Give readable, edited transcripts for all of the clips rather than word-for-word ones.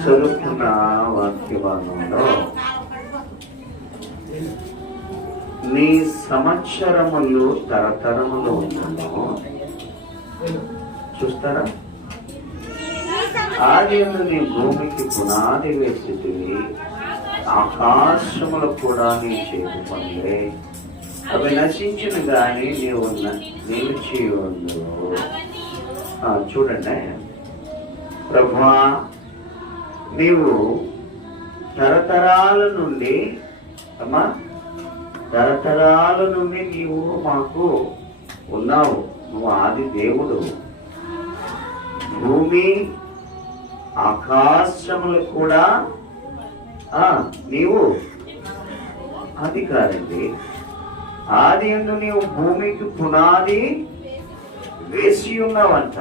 చదువుకున్న వాక్యభాగంలో నీ సంవత్సరములు తరతరములు ఉంటాను చూస్తారా. ఆదియందు నీ భూమికి పునాది వేసితివి, ఆకాశములు కూడా నీ చేతి పనులే, అవి నశించిన గాని నీవు నిలిచి ఉండు. చూడండి, ప్రభువా నీవు తరతరాల నుండి తరతరాల నుండి నీవు మాకు ఉన్నావు. నువ్వు ఆది దేవుడు. భూమి ఆకాశములు కూడా నీవు అధికారండి. ఆది యందు నీవు భూమికి పునాది వేసి ఉన్నావంట.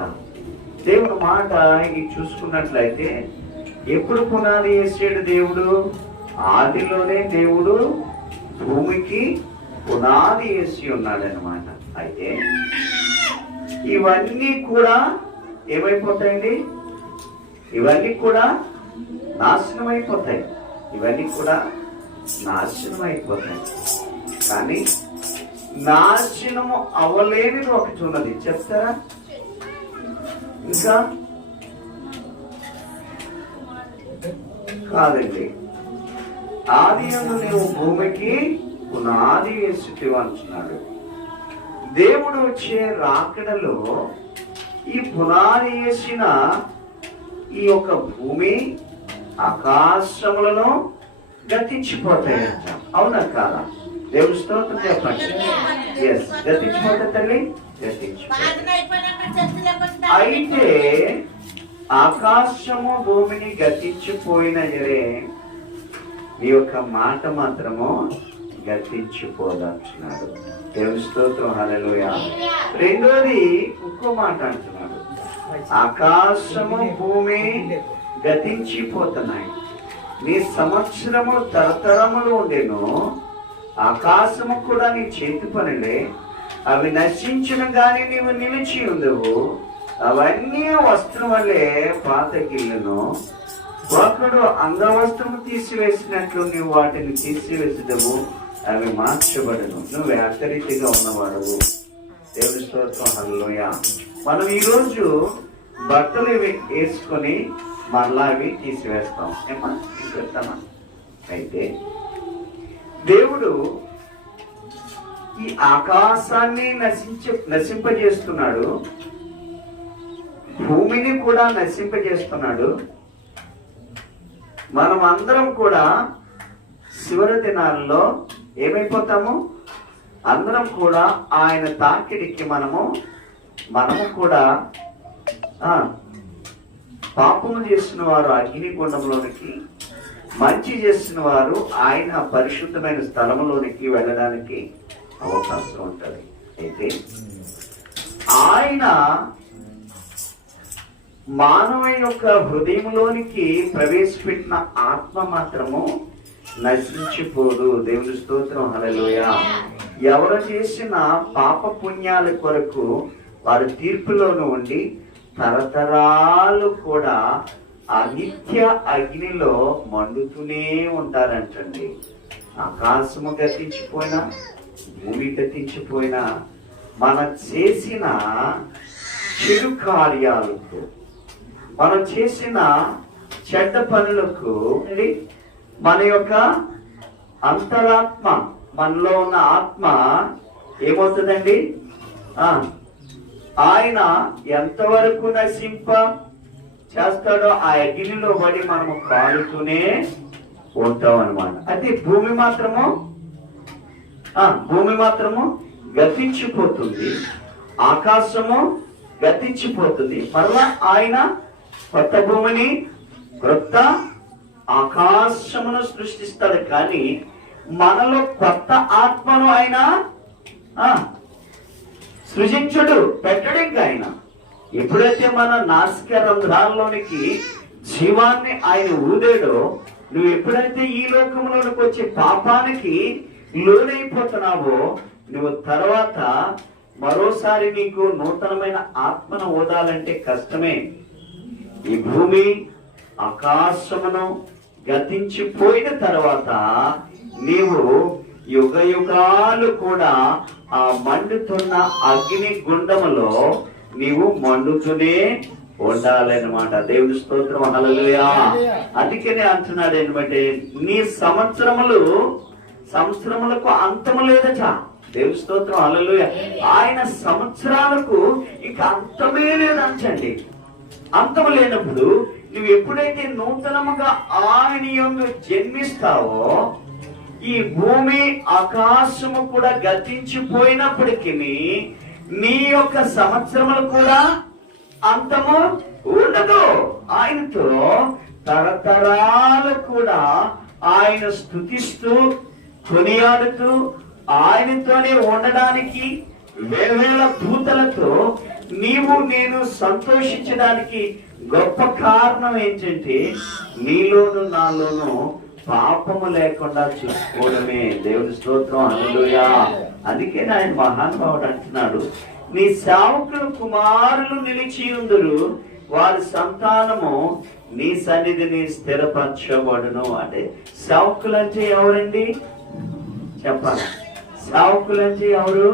దేవుడు మాట ఇది చూసుకున్నట్లయితే ఎప్పుడు పునాది వేసాడు దేవుడు? ఆదిలోనే దేవుడు భూమికి పునాది వేసి ఉన్నాడనమాట. అయితే ఇవన్నీ కూడా ఏమైపోతాయండి? ఇవన్నీ కూడా నాశనం అయిపోతాయి. ఇవన్నీ కూడా నాశనం అయిపోతాయి. కానీ నాశనము అవ్వలేనిది ఒకటి ఉన్నది. చెప్తారా? ఇంకా కాదండి. ఆది యందు నీవు భూమికి పునాది వేసితివి అంటున్నాడు. దేవుడు వచ్చే రాకడలో ఈ పునాది వేసిన ఈ యొక్క భూమి ఆకాశములను గతించిపోతాయంట. అవునా కాదా? దేవుడి స్తోత్రం చెప్పండి. ఎస్, గతించిపోతాయి తల్లి, గతించిపోతాయి. అయితే ఆకాశము భూమిని గతించిపోయిన ఎరే ఈ యొక్క మాట మాత్రము గతించిపోదంటున్నాడు. దేవుడి స్తోత్రం, హల్లెలూయా. రెండోది ఇంకో మాట అంటున్నాడు, ఆకాశము భూమి గతించిపోతున్నాయి, నీ సంవత్సరము తరతరములు ఉండేను, ఆకాశము కూడా నీ చేతి పనులే, అవి నశించిన గాని నీవు నిలిచి ఉండవు, అవన్నీ వస్త్రం వల్లే పాత గిల్లును, ఒకడు అంగవస్త్రము తీసివేసినట్లు నీవు వాటిని తీసివేసిదవు, అవి మార్చబడను, నువ్వు ఏకరీతిగా ఉన్నవాడవు. దేవుడి స్తోత్రం, హల్లెలూయా. మనం ఈరోజు బట్టలు వేసుకొని మరలా అవి తీసివేస్తాం. తీసివేస్తామా? అయితే దేవుడు ఈ ఆకాశాన్ని నశింపజేస్తున్నాడు, భూమిని కూడా నశింపజేస్తున్నాడు. మనం అందరం కూడా చివరి దినాల్లో ఏమైపోతాము? అందరం కూడా ఆయన తాకిడికి మనము కూడా పాపము చేసిన వారు అగ్నిగుండంలోనికి, మంచి చేసిన వారు ఆయన పరిశుద్ధమైన స్థలములోనికి వెళ్ళడానికి అవకాశం ఉంటుంది. అయితే ఆయన మానవ యొక్క హృదయంలోనికి ప్రవేశపెట్టిన ఆత్మ మాత్రము నశించిపోదు. దేవుని స్తోత్రం, హల్లెలూయా. ఎవరు చేసిన పాప పుణ్యాల కొరకు వారి తీర్పులోను ఉండి తరతరాలు కూడా ఆ నిత్య అగ్నిలో మండుతూనే ఉంటారంటండి. ఆకాశము గతించిపోయినా, భూమి గతించిపోయినా, మనం చేసిన చెడు కార్యాలకు, మనం చేసిన చెడ్డ పనులకు మన యొక్క అంతరాత్మ, మనలో ఉన్న ఆత్మ ఏమవుతుందండి? ఆయన ఎంతవరకు నశింప చేస్తాడో ఆ అగ్నిలో పడి మనము కాలుతూనే ఉంటాం అన్నమాట. అయితే భూమి మాత్రము గతించిపోతుంది, ఆకాశము గతించిపోతుంది. మరలా ఆయన కొత్త భూమిని, క్రొత్త ఆకాశమును సృష్టిస్తాడు. కానీ మనలో కొత్త ఆత్మను ఆయన సృజించుడు, పెట్టడు. ఇంకా ఆయన ఎప్పుడైతే మన నాసిక రంధ్రాల్లోనికి జీవాన్ని ఆయన ఊదేడో, నువ్వు ఎప్పుడైతే ఈ లోకంలోనికి వచ్చే పాపానికి లోనైపోతున్నావో, నువ్వు తర్వాత మరోసారి నీకు నూతనమైన ఆత్మను ఓదాలంటే కష్టమే. ఈ భూమి ఆకాశమును గతించిపోయిన తర్వాత నీవు యుగ యుగాలు కూడా ఆ మండుతున్న అగ్ని గుండములో నీవు మండుతూనే ఉండాలన్నమాట. దేవుని స్తోత్రం, హల్లెలూయా. అందుకనే అంటున్నాడు ఏంటంటే నీ సంవత్సరములకు అంతము లేదట. దేవుని స్తోత్రం, హల్లెలూయా. ఆయన సంవత్సరాలకు ఇంకా అంతమే లేదంటండి. అంతము లేనప్పుడు నువ్వు ఎప్పుడైతే నూతనముగా ఆయన యందు జన్మిస్తావో ఈ భూమి ఆకాశము కూడా గతించిపోయినప్పటికీ నీ యొక్క సంవత్సరములు కూడా అంతము ఉండదు. ఆయనతో తరతరాలు కూడా ఆయన స్తుతిస్తూ కొనియాడుతూ ఆయనతోనే ఉండడానికి వేవేల దూతలతో నీవు నేను సంతోషించడానికి గొప్ప కారణం ఏంటంటే నీలోను నాలోను పాపము లేకుండా చూసుకోవడమే. దేవుని స్తోత్రం, హల్లెలూయా. అందుకే ఆయన మహానుభావుడు అంటున్నాడు, నీ సేవకులు కుమారులు నిలిచి ఉందురు, వారి సంతానము నీ సన్నిధిని స్థిరపరచబడును. అంటే సేవకులు అంటే ఎవరండి చెప్పాలి? సేవకులు అంటే ఎవరు?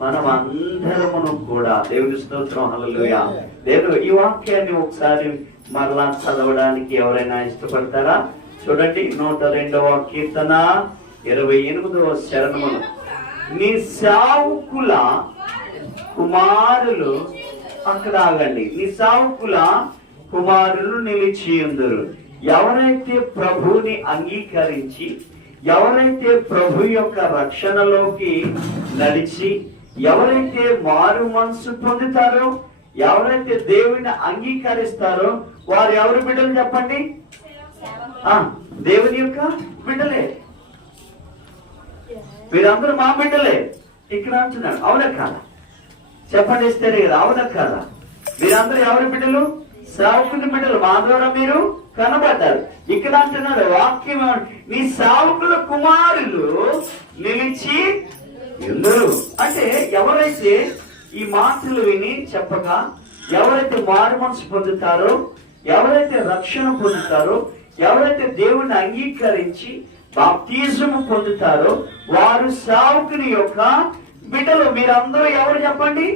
మనం అందరమును కూడా. దేవుని స్తోత్రం, హల్లెలూయా. దేవుడు ఈ వాక్యాన్ని ఒకసారి మరలా చదవడానికి ఎవరైనా ఇష్టపడతారా? చూడండి, 102వ కీర్తన 28వ శరణములు. నీ సేవకుల కుమారులు, అక్కడ ఆగండి, నీ సేవకుల కుమారులు నిలిచి ఉందరు. ఎవరైతే ప్రభువుని అంగీకరించి, ఎవరైతే ప్రభు యొక్క రక్షణలోకి నడిచి, ఎవరైతే మారు మనసు పొందుతారో, ఎవరైతే దేవుని అంగీకరిస్తారో వారు ఎవరు బిడ్డలు చెప్పండి? దేవుని యొక్క బిడ్డలే. మీరందరూ మా బిడ్డలే ఇక్కడ అంటున్నాడు. అవునా కాదా? చెప్పండి ఇస్తారు కదా, అవునా కాదా? మీరందరూ ఎవరి బిడ్డలు? సేవకుని బిడ్డలు. మా ద్వారా మీరు కనబడ్డారు. ఇక్కడ అంటున్నాడు వాక్యం, నీ సేవకుల కుమారులు నిలిచి ఎందురు. అంటే ఎవరైతే ఈ మాటలు విని చెప్పగా, ఎవరైతే మారు మనసు పొందుతారో, ఎవరైతే రక్షణ పొందుతారో, ఎవరైతే దేవుణ్ణి అంగీకరించి బాప్తిజము పొందుతారో వారు సేవకుని యొక్క బిడ్డలు. మీరందరూ ఎవరు చెప్పండి?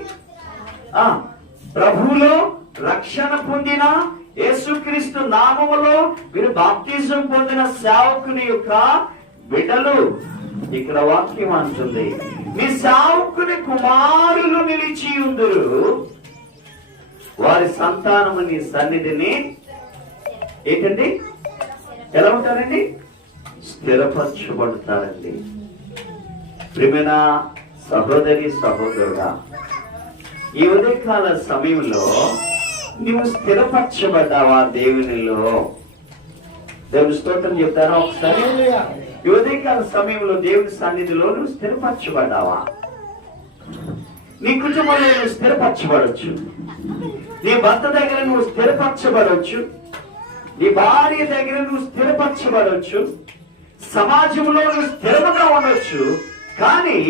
ప్రభువులో రక్షణ పొందిన యేసుక్రీస్తు నామములో మీరు బాప్తిజం పొందిన సేవకుని యొక్క బిడ్డలు. ఇక్కడ వాక్యం అంటుంది, మీ సేవకుని కుమారులు నిలిచి ఉందురు, వారి సంతానము నీ సన్నిధిని ఏంటండి ఎలా ఉంటారండి? స్థిరపరచబడతారండి. ప్రియమైన సహోదరి సహోదరుడా, ఈ ఉదయకాల సమయంలో నువ్వు స్థిరపరచబడ్డావా దేవునిలో? దేవుని స్తోత్రం చెప్తారా ఒకసారి? ఈ ఉదయకాల సమయంలో దేవుని సన్నిధిలో నువ్వు స్థిరపరచబడ్డావా? నీ కుటుంబంలో నువ్వు స్థిరపరచబడవచ్చు, నీ భర్త దగ్గర నువ్వు స్థిరపరచబడవచ్చు, నీ భార్య దగ్గర నువ్వు స్థిరపరచబడవచ్చు, సమాజంలో నువ్వు స్థిరముగా ఉండొచ్చు. కానీ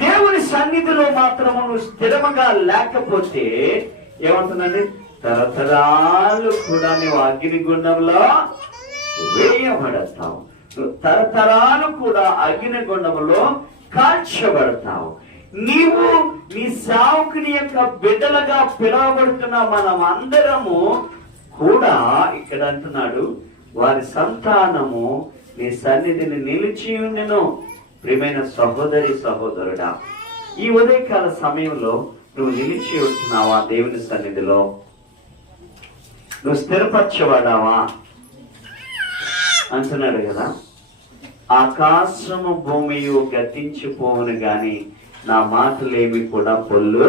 దేవుని సన్నిధిలో మాత్రము నువ్వు స్థిరముగా లేకపోతే ఏమంటుందండి? తరతరాలు కూడా నువ్వు అగ్నిగుండంలో వేయబడతావు. నువ్వు తరతరాలు కూడా అగ్నిగుండంలో కాల్చబడతావు. నీవు నీ సేవకుని యొక్క బిడ్డలుగా పిలువబడుతున్న మనం అందరము కూడా ఇక్కడ అంటున్నాడు, వారి సంతానము నీ సన్నిధిని నిలిచి ఉండెను. ప్రియమైన సహోదరి సహోదరుడా, ఈ ఉదయకాల సమయంలో నువ్వు నిలిచి ఉంటున్నావా? దేవుని సన్నిధిలో నువ్వు స్థిరపరచబడ్డావా అంటున్నాడు కదా. ఆకాశము భూమియు గతించిపోవును గాని నా మాటలేమి కూడా పొల్లు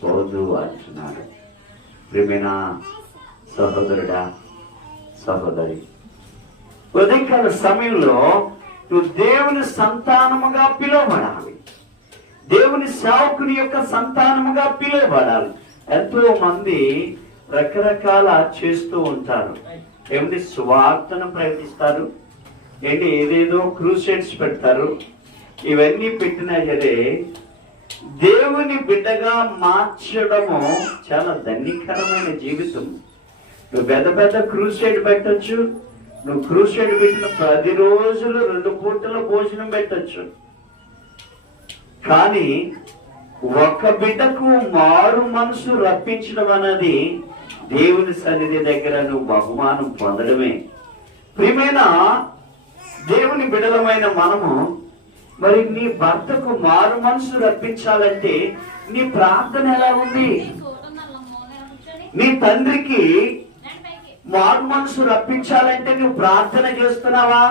పోదు అంటున్నాడు. ప్రియమైన సహోదరుడా సహోదరి, ఉదయకాల సమయంలో నువ్వు దేవుని సంతానముగా పిలువబడాలి, దేవుని సేవకుని యొక్క సంతానముగా పిలువబడాలి. ఎంతో మంది రకరకాల చేస్తూ ఉంటారు. ఏమిటి? సువార్తను ప్రకటిస్తారు, ఏంటి ఏదేదో క్రూసేడ్స్ పెడతారు. ఇవన్నీ పెట్టినా సరే దేవుని బిడ్డగా మార్చడము చాలా ధన్యకరమైన జీవితం. నువ్వు పెద్ద పెద్ద క్రూసైడ్ పెట్టచ్చు. నువ్వు క్రూసైడ్ పెట్టిన 10 రోజులు 2 పూటల భోజనం పెట్టచ్చు. కానీ ఒక్క బిడ్డకు మారు మనసు రప్పించడం అన్నది దేవుని సన్నిధి దగ్గర నువ్వు బహుమానం పొందడమే. ప్రియమైన దేవుని బిడ్డలమైన మనము మరి నీ భర్తకు మారు మనసు రప్పించాలంటే నీ ప్రార్థన ఎలా ఉంది? నీ తండ్రికి మారు మనసు రప్పించాలంటే నువ్వు ప్రార్థన చేస్తున్నావా?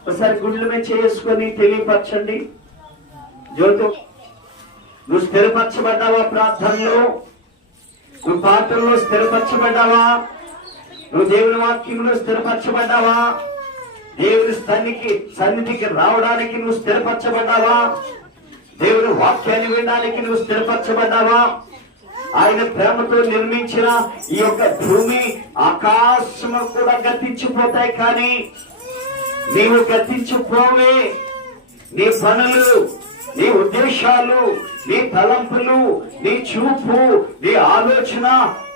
ఒకసారి గుండెల మీద చేసుకొని తెలియపరచండి. జ్యోతి, నువ్వు స్థిరపరచబడ్డావా? ప్రార్థనలో నువ్వు పాత్రలో స్థిరపరచబడ్డావా? నువ్వు దేవుని వాక్యంలో స్థిరపరచబడ్డావా? దేవుని సన్నిధికి రావడానికి నువ్వు స్థిరపరచబడ్డావా? దేవుని వాక్యాన్ని వినడానికి నువ్వు స్థిరపరచబడ్డావా? ఆయన ప్రేమతో నిర్మించిన ఈ యొక్క భూమి ఆకాశము కూడా గతించిపోతాయి, కానీ నీవు గతించిపోవే. నీ పనులు, నీ ఉద్దేశాలు, నీ తలంపులు, నీ చూపు, నీ ఆలోచన,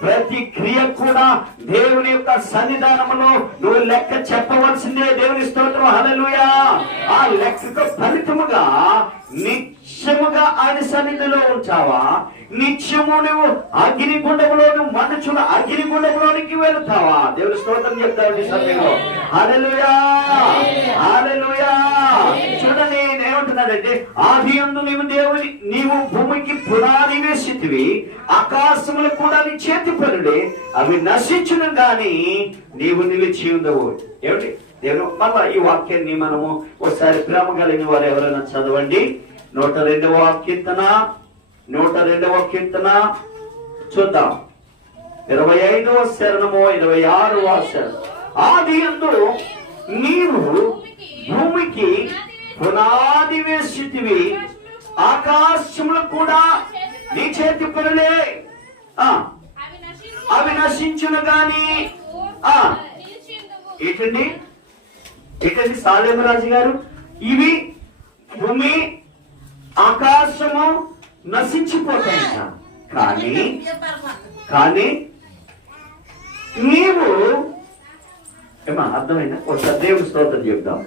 ప్రతి క్రియ కూడా దేవుని యొక్క సన్నిధానంలో నువ్వు లెక్క చెప్పవలసిందే. దేవుని స్తోత్రం, హల్లెలూయా. ఆ లెక్కకు ఫలితముగా నిత్యముగా ఆయన సన్నిధిలో ఉంచావా? నిత్యము నువ్వు అగ్నిగుండములో, నువ్వు మండుచున్న అగ్నిగుండములోనికి వెళుతావా? దేవుని స్తోత్రం చెప్తావు ఈ సమయంలో. హల్లెలూయా, హల్లెలూయా. చూడండి ఏమంటున్నాడంటే, ఆదియందు నీవు భూమికి పునాది వేసితివి, ఆకాశములు కూడా నీ చేతి పనులే, అవి నశించును గాని నీవు నిలిచి ఉండవు. ఏమిటి దేవుడు? మళ్ళా ఈ వాక్యాన్ని మనము ఒకసారి ప్రేమ కలిగిన వారు ఎవరైనా చదవండి. 102వ కీర్తన, 102వ కీర్తన చూద్దాం. 25వ శరణము, 26వ శరణం. ఆదియందు నీవు భూమికి పునాది వేసితివి, ఆకాశములు కూడా నీ చేతి పనులే, అవి నశించును గాని ఏంటండి సాలేమరాజు గారు, ఇవి భూమి ఆకాశము నశించిపోతాయంట, కానీ నీవు ఏమా అర్థమైనా? ఒకసారి దేవుని స్తోత్రం చెప్తాం,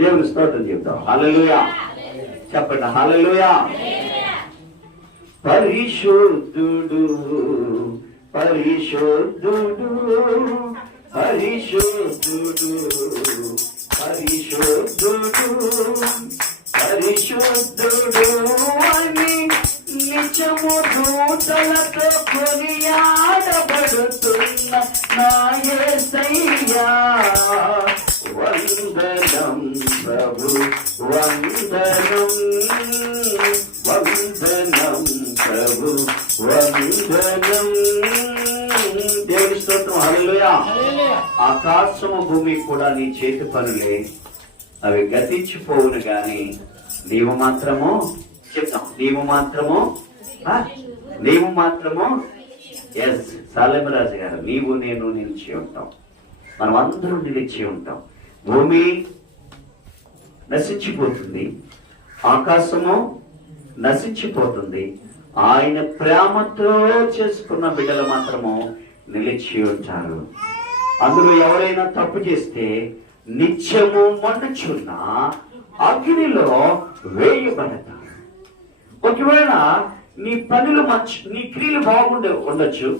దేవుని స్తోత్రం చెప్తాం. హల్లెలూయా చెప్పండి, హల్లెలూయా. పరిశుద్ధుడు, పరిశుద్ధుడు, పరిశుద్ధుడు, పరిశుద్ధుడు, పరిశుద్ధుడు అని నిత్యము దూతలతో కొనియాడబడుతున్న నా యేసయ్యా. వందనం ప్రభు, వందనం, వందనం ప్రభు, వందనం. దేవుని స్తోత్రం, హల్లెలూయా. ఆకాశము భూమి కూడా నీ చేతి పనులే, అవి గతించిపోవును గాని నీవు మాత్రము చెప్తాం, నీవు మాత్రము ఎస్ సాలేమరాజు గారు, నీవు నేను నిలిచి ఉంటాం, మనం అందరం నిలిచి ఉంటాం. భూమి నశించిపోతుంది, ఆకాశము నశించిపోతుంది, ఆయన ప్రేమతో చేసుకున్న బిడ్డలు మాత్రము నిలిచి ఉంటారు. అందులో ఎవరైనా తప్పు చేస్తే నిత్యము మండుచున్న అగ్నిలో వేయబడతారు. ఒకవేళ నీ పనులు నీ క్రియలు బాగుండే ఉండొచ్చు,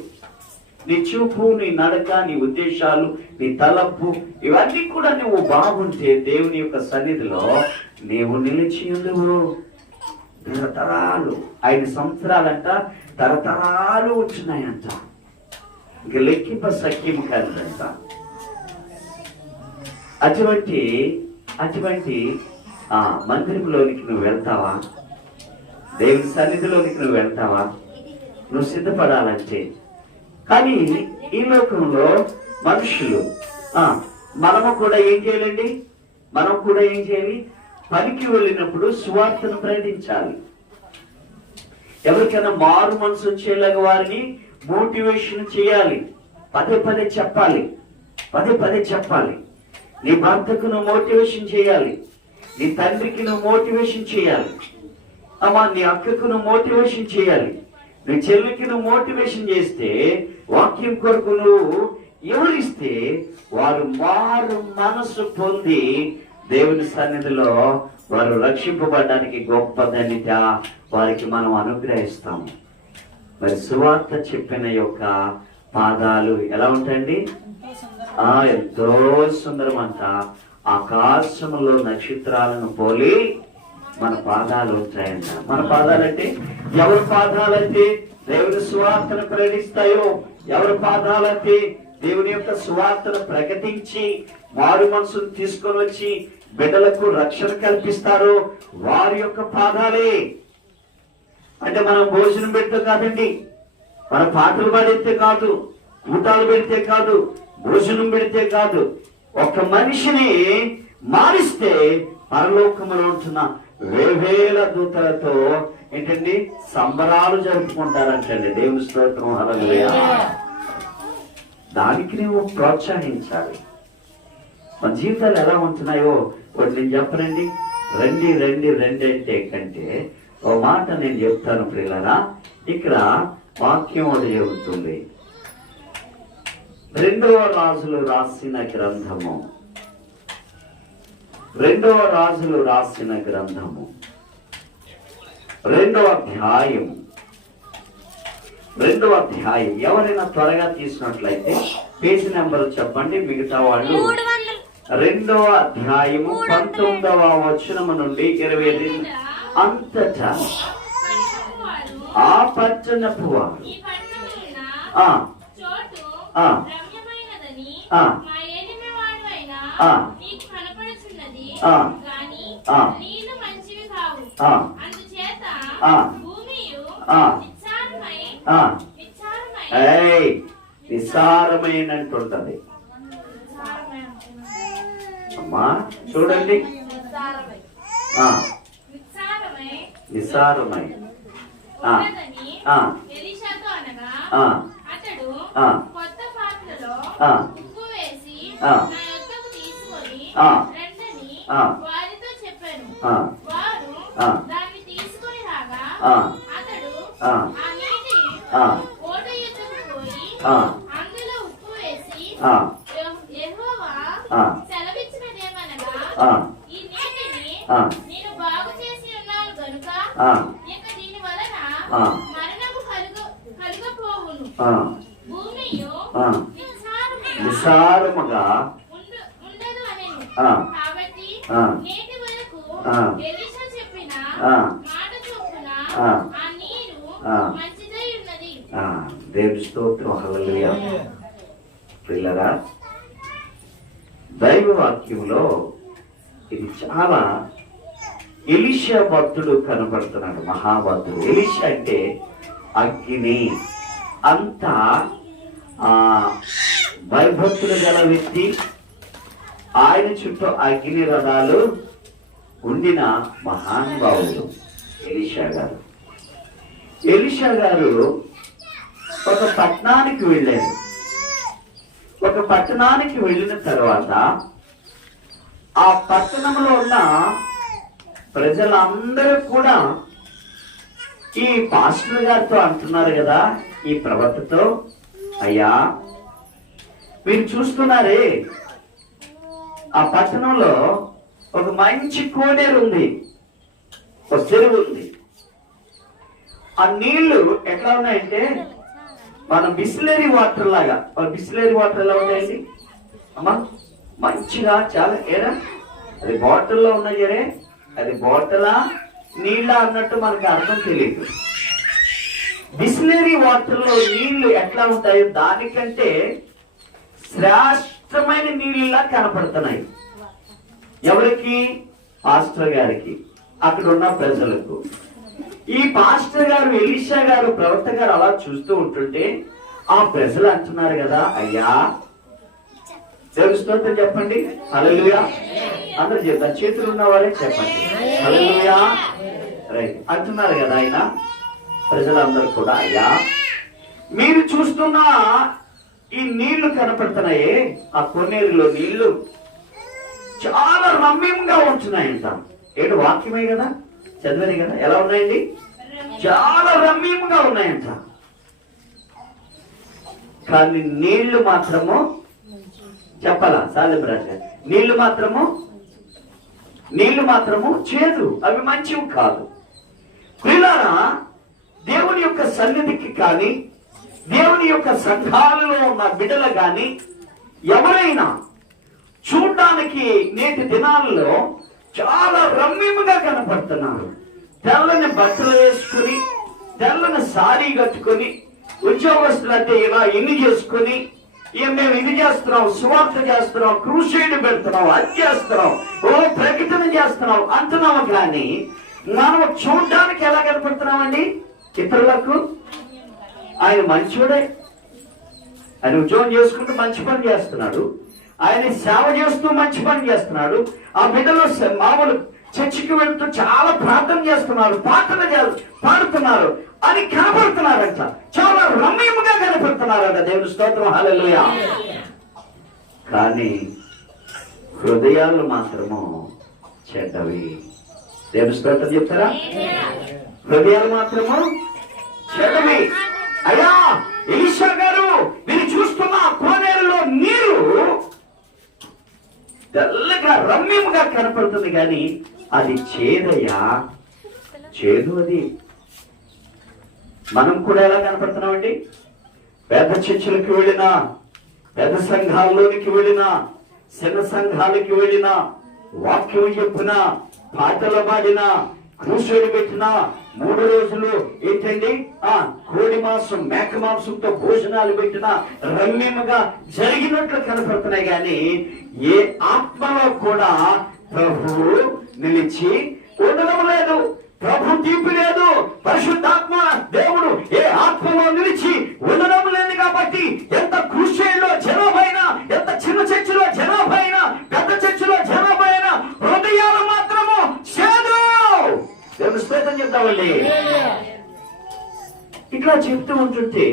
నీ చూపు, నీ నడక, నీ ఉద్దేశాలు, నీ తలపు, ఇవన్నీ కూడా నువ్వు బాగుంటే దేవుని యొక్క సన్నిధిలో నీవు నిలిచి ఉండవు. తరతరాలు, 5 సంవత్సరాలంట, తరతరాలు వచ్చినాయంట, ఇంక లెక్కింప సఖ్యం కాదంట. అటువంటి మందిరంలోనికి నువ్వు వెళ్తావా? దేవుని సన్నిధిలోనికి నువ్వు వెళ్తావా? నువ్వు సిద్ధపడాలంటే. కానీ ఈ లోకంలో మనుషులు మనము కూడా ఏం చేయాలండి? మనం కూడా ఏం చేయాలి? పనికి వెళ్ళినప్పుడు సువార్తను ప్రకటించాలి. ఎవరికైనా మారు మనసు వచ్చేలాగా వారిని మోటివేషన్ చేయాలి. పదే పదే చెప్పాలి. నీ భర్తకు నువ్వు మోటివేషన్ చేయాలి, నీ తండ్రికి నువ్వు మోటివేషన్ చేయాలి, నీ అక్కకు నువ్వు మోటివేషన్ చేయాలి, నీ చెల్లికి నువ్వు మోటివేషన్ చేస్తే, వాక్యం కొరకు నువ్వు ఎవరిస్తే వారు మారు మనసు పొంది దేవుని సన్నిధిలో వారు రక్షింపబడడానికి గొప్ప ధన్యత వారికి మనం అనుగ్రహిస్తాము. మరి సువార్త చెప్పిన యొక్క పాదాలు ఎలా ఉంటాయండి? ఎంతో సుందరం అంట. ఆకాశంలో నక్షత్రాలను పోలి మన పాదాలు ఉంటాయంట. మన పాదాలంటే ఎవరి పాదాలంటే దేవుని సువార్తను ప్రకటిస్తాయో, ఎవరి పాదాలంటే దేవుని యొక్క సువార్తను ప్రకటించి మారు మనసును తీసుకొని వచ్చి బిడ్డలకు రక్షణ కల్పిస్తారో వారి యొక్క పాదాలే. అంటే మనం భోజనం పెడితే కాదండి, మన పాటలు పాడితే కాదు, ఊటాలు పెడితే కాదు, భోజనం పెడితే కాదు, ఒక మనిషిని మారిస్తే పరలోకములో ఉంటున్న వేవేల దూతలతో ఏంటండి సంబరాలు జరుపుకుంటారంటండి. దేవుని స్తోత్రం, హల్లెలూయా. దానికి నువ్వు ప్రోత్సహించాలి. మన జీవితాలు ఎలా ఉంటున్నాయో ఒకటి నేను చెప్పనండి. రండి రండి రండి అంటే కంటే ఓ మాట నేను చెప్తాను ప్రియులారా. ఇక్కడ వాక్యం ఒకటి చెబుతుంది. 2వ రాజులు రాసిన గ్రంథము, 2వ రాజులు రాసిన గ్రంథము 2వ అధ్యాయం, 2వ అధ్యాయం. ఎవరైనా త్వరగా తీసినట్లయితే పేజీ నెంబర్ చెప్పండి, మిగతా వాళ్ళు. 2వ అధ్యాయము 19వ వచనము నుండి 22. అంతటా ఆ పట్టణపు వారు నిస్సారమైనట్టుంటది. అమ్మా చూడండి, నిస్సారమై నిస్సారముగా దేవుని స్తోత్రం, హల్లెలూయా. పిల్లరా, దైవ వాక్యంలో ఇది చాలా ఎలీషా భక్తుడు కనబడుతున్నాడు, మహాభక్తుడు. ఎలీషా అంటే అగ్ని. అంత భయభక్తులు గల వ్యక్తి. ఆయన చుట్టూ అగ్ని రథాలు ఉండిన మహానుభావుడు ఎలీషా గారు. ఎలీషా గారు ఒక పట్టణానికి వెళ్ళారు. ఒక పట్టణానికి వెళ్ళిన తర్వాత ఆ పట్టణంలో ఉన్న ప్రజలందరూ కూడా ఈ పాస్టర్ గారితో అంటున్నారు కదా, ఈ ప్రవక్తతో, అయ్యా మీరు చూస్తున్నారే ఆ పట్టణంలో ఒక మంచి కోనేరు ఉంది, ఒక చెరువు ఉంది. ఆ నీళ్లు ఎట్లా ఉన్నాయంటే మన బిస్లరీ వాటర్ లాగా. బిస్లరీ వాటర్ ఎలా ఉంటాయండి అమ్మా? మంచిగా చాలా ఏరా, అది బాటిల్లో ఉన్నాయరే, అది బాటిలా నీళ్ళ అన్నట్టు మనకు అర్థం తెలియదు. బిస్లరీ వాటర్ లో నీళ్లు ఎట్లా ఉంటాయో దానికంటే శ్రేష్టమైన నీళ్ళలా కనపడుతున్నాయి. ఎవరికి? పాస్టర్ గారికి, అక్కడ ఉన్న ప్రజలకు. ఈ పాస్టర్ గారు, ఎలీషా గారు, ప్రవక్త గారు అలా చూస్తూ ఉంటుంటే ఆ ప్రజలు అంటున్నారు కదా, అయ్యా దేవుని స్తోత్రం చెప్పండి, హల్లెలూయా. అందరూ చెప్తారు, చేతులు ఉన్న వారే చెప్పండి హల్లెలూయా. రైట్ అంటున్నారు కదా ఆయన. ప్రజలందరూ కూడా, అయ్యా మీరు చూస్తున్న ఈ నీళ్లు కనపడుతున్నాయే, ఆ కొన్నేరులో నీళ్లు చాలా రమ్యంగా ఉంటున్నాయంట. ఏంటి వాక్యమే కదా, చదివని కదా, ఎలా ఉన్నాయండి? చాలా రమ్యంగా ఉన్నాయంట. కానీ నీళ్లు మాత్రము చెప్పాలా సాలెంరాజు గారు, నీళ్లు మాత్రము చేదు, అవి మంచివి కాదు. ప్రియులారా, దేవుని యొక్క సన్నిధికి కానీ దేవుని యొక్క సంఘాలలో ఉన్న బిడ్డలు కానీ ఎవరైనా చూడ్డానికి నేటి దినాల్లో చాలా రమ్యముగా కనపడుతున్నారు. తెల్లని బట్టలు వేసుకుని, తెల్లని సారీ కట్టుకుని, ఉద్యోగస్తులు అంటే ఇలా ఇన్ని చేసుకుని, మేము ఇది చేస్తున్నాం, సువార్త చేస్తున్నాం, క్రూసైడ్ పెడుతున్నాం, అది చేస్తున్నాం, ప్రకటన చేస్తున్నాం అంటున్నాము. కానీ మనం చూడ్డానికి ఎలా కనపడుతున్నామండి ఇతరులకు? ఆయన మంచోడే, ఆయన ఉద్యోగం చేసుకుంటూ మంచి పని చేస్తున్నాడు, ఆయన సేవ చేస్తూ మంచి పని చేస్తున్నాడు. ఆ బిడ్డలో మామూలు చర్చికి వెళ్తూ చాలా ప్రార్థన చేస్తున్నారు, పాడుతున్నారు అని కనపడుతున్నారంట. చాలా రమ్యముగా కనపడుతున్నారంట. దేవుని స్తోత్రం, హల్లెలూయా. కానీ హృదయాలు మాత్రము చెడ్డవి. దేవుని స్తోత్రం చెప్తారా? హృదయాలు మాత్రము చెడ్డవి. అయ్యా ఎలీషా గారు, మీరు చూస్తున్న కోనేరులో నీరు తెల్లగా రమ్యముగా కనపడుతుంది, కానీ అది చేదయ్యా, చేదు. అది మనం కూడా ఎలా కనపడుతున్నామండి? పెద్ద చర్చలకు వెళ్ళినా, పెద్ద సంఘాల్లోనికి వెళ్ళినా, చిన్న సంఘాలకి వెళ్ళినా, వాక్యం చెప్పినా, పాటలు పాడినా, క్రూసైడ్ పెట్టినా, 3 రోజులు ఏంటండి కోడి మాంసం, మేక మాంసంతో భోజనాలు పెట్టినా రమ్యముగా జరిగినట్లు కనపడుతున్నాయి. కానీ ఏ ఆత్మలో కూడా ప్రభు నిలిచి ఉండడం లేదు, ప్రభు తీపి లేదు, పరిశుద్ధాత్మ దేవుడు ఏ ఆత్మలో నిలిచి ఉండడం లేదు. కాబట్టి ఎంత క్రూసైడ్లో జనాభైనా, ఎంత చిన్న చర్చిలో జనాభైనా, పెద్ద చర్చిలో జనాభైనా, హృదయాలు మాత్రము చేదు. దేవుని స్తోత్రం చెప్తామండి. ఇట్లా చెప్తూ ఉంటుంటే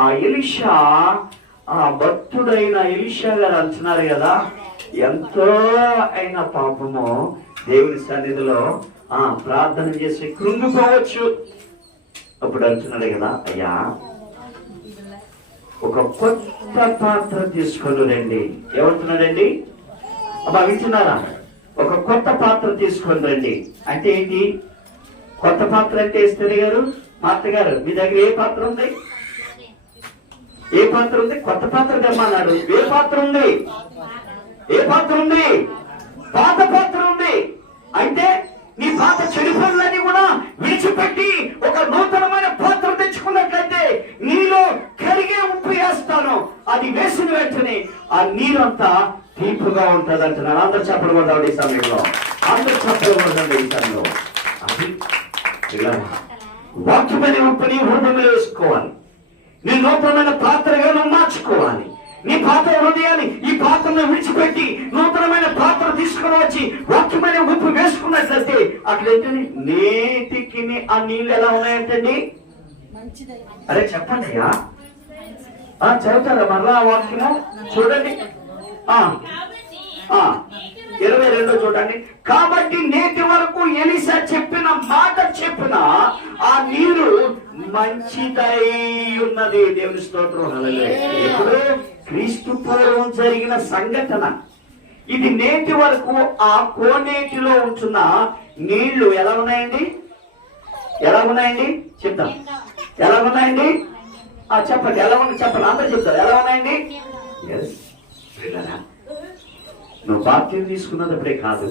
ఆ ఎలీషా, ఆ భక్తుడైన ఎలీషా గారు అంటున్నారు కదా, ఎంతో అయిన పాపము దేవుని సన్నిధిలో ప్రార్థన చేసి కృంగిపోవచ్చు. అప్పుడు అంటున్నాడు కదా, అయ్యా ఒక కొత్త పాత్ర తీసుకొని రండి. ఏమంటున్నాడండి? అబ్బా వింటున్నారా? ఒక కొత్త పాత్ర తీసుకొని రండి అంటే ఏంటి? కొత్త పాత్ర అంటే ఇస్తారు గారు, మాత గారు, మీ దగ్గర ఏ పాత్ర ఉంది? ఏ పాత్ర ఉంది? కొత్త పాత్ర తెమ్మన్నాడు. ఏ పాత్ర ఉంది? ఏ పాత్ర ఉంది? పాత పాత్ర ఉంది. అంటే నీ పాత చెడు పనులన్నీ కూడా విడిచిపెట్టి ఒక నూతనమైన పాత్ర తెచ్చుకున్నట్లయితే నీలో కరిగే ఉప్పు వేస్తాను. అది వేసిన వెంటనే ఆ నీరంతా తీపుగా ఉంటుంది అంటున్నాను. అందరూ చెప్పకూడదు ఈ సమయంలో, అందరూ చెప్పకూడదు ఈ సమయంలో. అది వాక్యమైన ఉప్పుని హృదయంలో వేసుకోవాలి. నీ నూతనమైన పాత్రగా నువ్వు మార్చుకోవాలి. నీ పాత హృదయాన్ని ఈ పాత్రను విడిచిపెట్టి నూతనమైన పాత్ర తీసుకుని వచ్చి వాక్యమైన ఉప్పు వేసుకున్నట్లయితే అట్లయితే నేటికి ఆ నీళ్ళు ఎలా ఉన్నాయంటండి? అరే చెప్పండి అయ్యా, చదువుతారా మరలా వాక్యము? చూడండి 22 చూడండి. కాబట్టి నేటి వరకు ఎలీషా చెప్పిన మాట చెప్పిన ఆ నీరు మంచిదై ఉన్నది. దేవుని స్తోత్రం, హల్లెలూయా. ఇప్పుడు క్రీస్తు పూర్వం జరిగిన సంఘటన ఇది. నేటి వరకు ఆ కోనేటిలో ఉంటున్న నీళ్లు ఎలా ఉన్నాయండి? ఎలా ఉన్నాయండి? చెప్తాం. ఎలా ఉన్నాయండి? చెప్పండి. ఎలా ఉంది? చెప్పండి. అందరూ చెప్తారు. ఎలా ఉన్నాయండి? నువ్వు బాప్త్యం తీసుకున్నప్పుడే కాదు,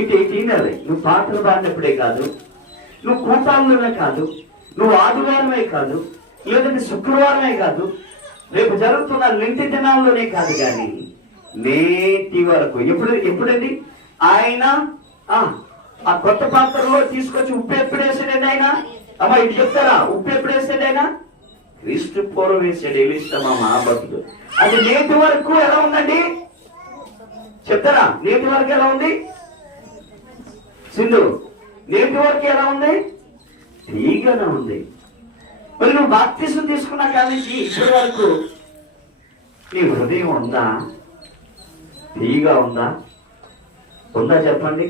ఇటు తినాలి. నువ్వు పాటలు పాడినప్పుడే కాదు, నువ్వు కూటాల్లోనే కాదు, నువ్వు ఆదివారమే కాదు, లేదంటే శుక్రవారమే కాదు, రేపు జరుగుతున్న నింటి దినాల్లోనే కాదు, కానీ నేటి వరకు ఎప్పుడండి ఆయన ఆ కొత్త పాత్రలో తీసుకొచ్చి ఉప్పు ఎప్పుడు వేసాడండి ఆయన? అమ్మా ఇటు చెప్తారా? ఉప్పు ఎప్పుడు వేసాడు ఆయన? క్రీస్తు పూర్వం వేసాడు. ఎలీషా మా మహాభక్తుడు. అది నేటి వరకు ఎలా ఉందండి? చెప్తారా? నేటి వరకు ఎలా ఉంది? సింధు, నేటి వరకు ఎలా ఉంది? తీగనే ఉంది. మరి నువ్వు బాప్తిసం తీసుకున్నా కానీ ఇప్పటి వరకు నీ హృదయం ఉందా? తీగా ఉందా? ఉందా చెప్పండి.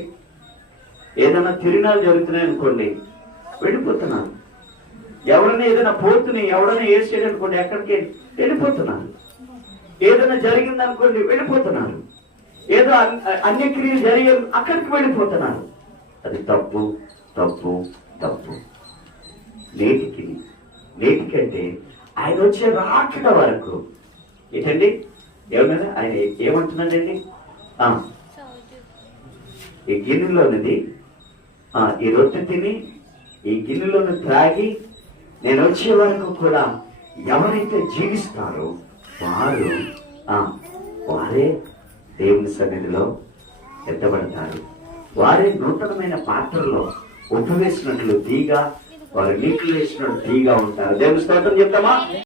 ఏదైనా తిరునాలు జరుగుతున్నాయి అనుకోండి, వెళ్ళిపోతున్నారు. ఎవరైనా ఏదైనా పోతుని ఎవరైనా వేసేది అనుకోండి, ఎక్కడికి వెళ్ళిపోతున్నారు. ఏదైనా జరిగిందనుకోండి వెళ్ళిపోతున్నారు. ఏదో అన్యక్రియలు జరిగే అక్కడికి వెళ్ళిపోతున్నారు. అది తప్పు తప్పు తప్పు. నేటికంటే ఆయన వచ్చే రాకడ వరకు ఏంటండి ఏమన్నా ఆయన ఏమంటున్నాడండి, ఈ గిన్నెలోనిది ఈ రొట్టె తిని ఈ గిన్నెలోని త్రాగి నేను వచ్చే వరకు కూడా ఎవరైతే జీవిస్తారో వారే దేవుని సన్నిధిలో ఎత్తబడతారు. వారే నూతనమైన పాత్రలో ఉప్పు వేసినట్లు తీగా, వారు నీళ్లు వేసినట్లు తీగా ఉంటారు. దేవుని స్తోత్రం చెప్తామా?